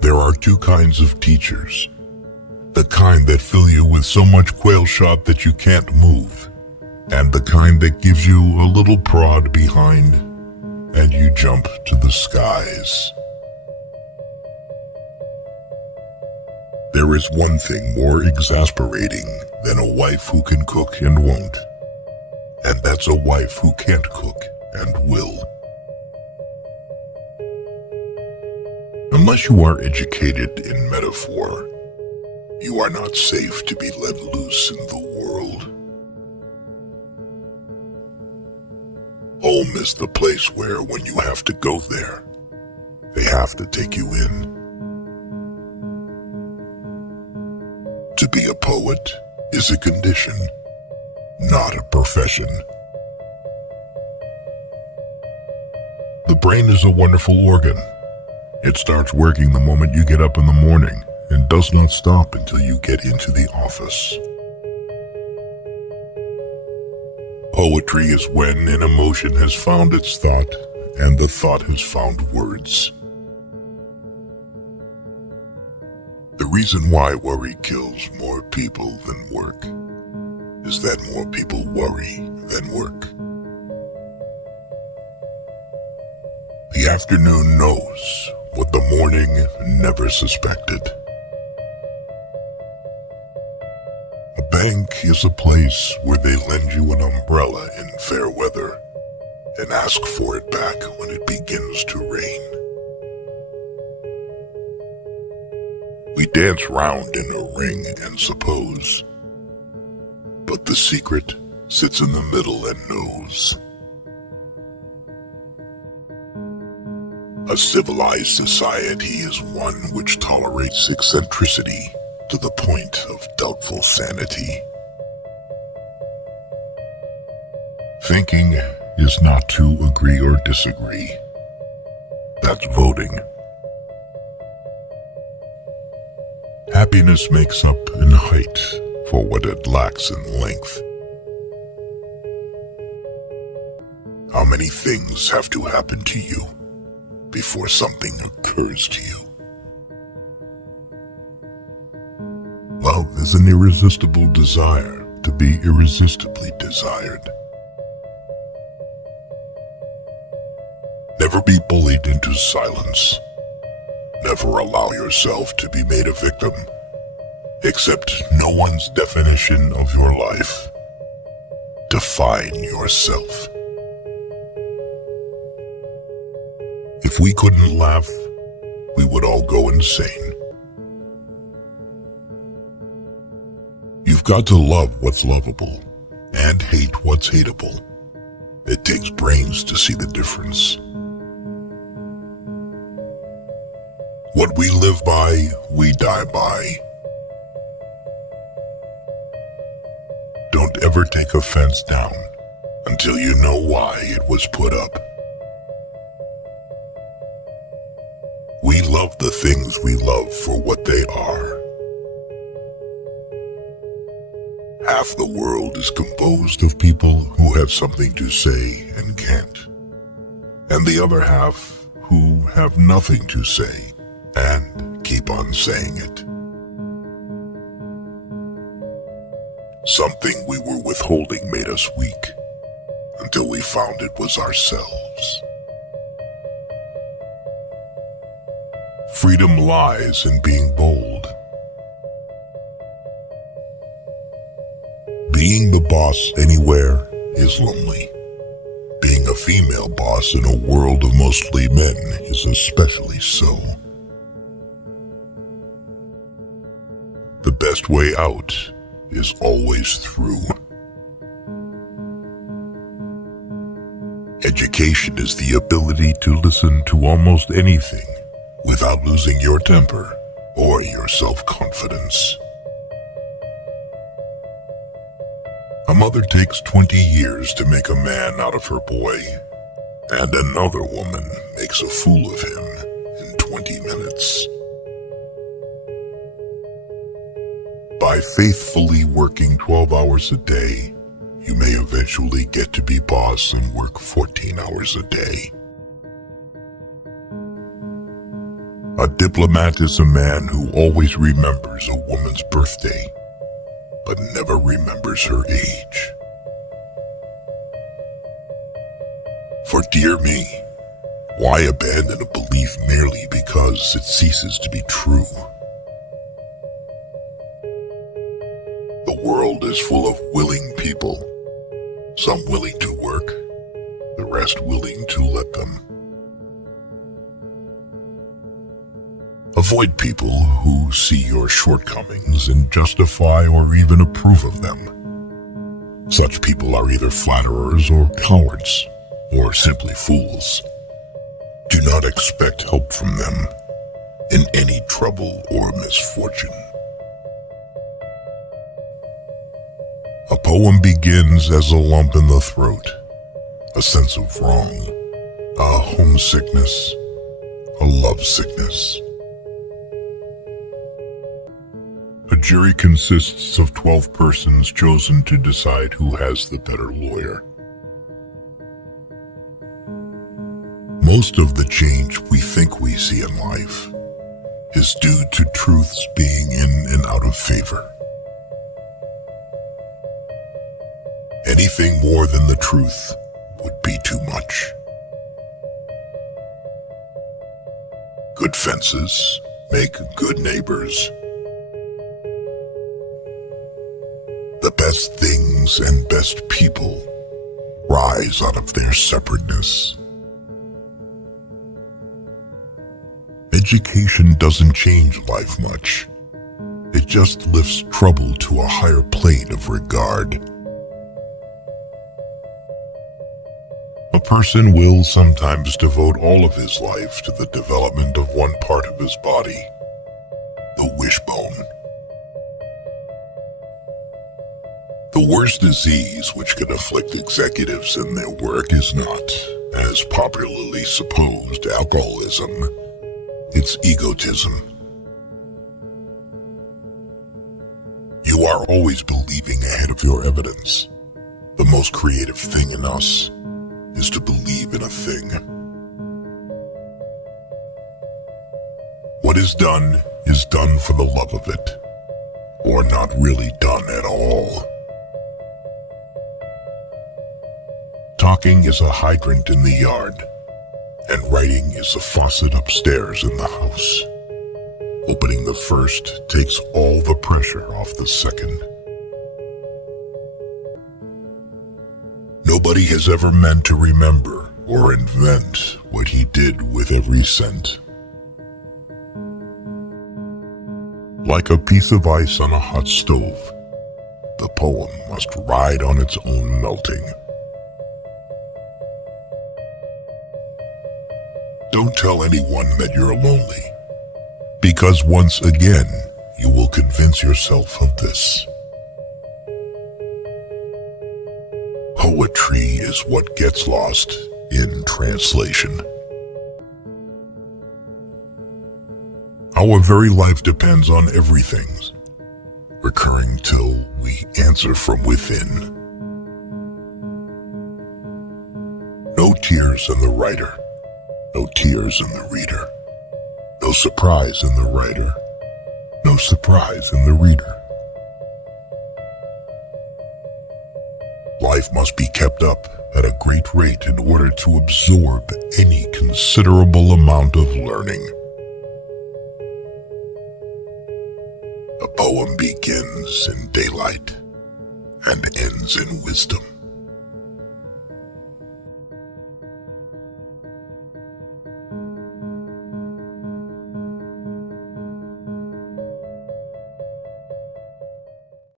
There are two kinds of teachers. The kind that fill you with so much quail shot that you can't move, and the kind that gives you a little prod behind, and you jump to the skies. There is one thing more exasperating than a wife who can cook and won't, and that's a wife who can't cook and will. Unless you are educated in metaphor, you are not safe to be let loose in the world. Home is the place where, when you have to go there, they have to take you in. To be a poet is a condition, not a profession. The brain is a wonderful organ. It starts working the moment you get up in the morning and does not stop until you get into the office. Poetry is when an emotion has found its thought and the thought has found words. The reason why worry kills more people than work is that more people worry than work. The afternoon knows what the morning never suspected. A bank is a place where they lend you an umbrella in fair weather and ask for it back when it begins to rain. We dance round in a ring and suppose, but the secret sits in the middle and knows. A civilized society is one which tolerates eccentricity to the point of doubtful sanity. Thinking is not to agree or disagree. That's voting. Happiness makes up in height for what it lacks in length. How many things have to happen to you before something occurs to you? Love is an irresistible desire to be irresistibly desired. Never be bullied into silence. Never allow yourself to be made a victim. Accept no one's definition of your life. Define yourself. If we couldn't laugh, we would all go insane. You've got to love what's lovable and hate what's hateable. It takes brains to see the difference. What we live by, we die by. Don't ever take a fence down until you know why it was put up. We love the things we love for what they are. Half the world is composed of people who have something to say and can't, and the other half who have nothing to say and keep on saying it. Something we were withholding made us weak until we found it was ourselves. Freedom lies in being bold. Being the boss anywhere is lonely. Being a female boss in a world of mostly men is especially so. The best way out is always through. Education is the ability to listen to almost anything without losing your temper or your self-confidence. A mother takes 20 years to make a man out of her boy, and another woman makes a fool of him in 20 minutes. By faithfully working 12 hours a day, you may eventually get to be boss and work 14 hours a day. A diplomat is a man who always remembers a woman's birthday, but never remembers her age. For dear me, why abandon a belief merely because it ceases to be true? The world is full of willing people, some willing to work, the rest willing to let them. Avoid people who see your shortcomings and justify or even approve of them. Such people are either flatterers or cowards, or simply fools. Do not expect help from them in any trouble or misfortune. A poem begins as a lump in the throat, a sense of wrong, a homesickness, a lovesickness. A jury consists of 12 persons chosen to decide who has the better lawyer. Most of the change we think we see in life is due to truths being in and out of favor. Anything more than the truth would be too much. Good fences make good neighbors. The best things and best people rise out of their separateness. Education doesn't change life much. It just lifts trouble to a higher plane of regard. A person will sometimes devote all of his life to the development of one part of his body, the wishbone. The worst disease which can afflict executives in their work is not, as popularly supposed, alcoholism. It's egotism. You are always believing ahead of your evidence. The most creative thing in us is to believe in a thing. What is done for the love of it, or not really done at all. Talking is a hydrant in the yard, and writing is a faucet upstairs in the house. Opening the first takes all the pressure off the second. Nobody has ever meant to remember or invent what he did with every cent. Like a piece of ice on a hot stove, the poem must ride on its own melting. Don't tell anyone that you're lonely, because once again, you will convince yourself of this. Poetry is what gets lost in translation. Our very life depends on everything, recurring till we answer from within. No tears in the writer. No tears in the reader. No surprise in the writer. No surprise in the reader. Life must be kept up at a great rate in order to absorb any considerable amount of learning. A poem begins in daylight and ends in wisdom.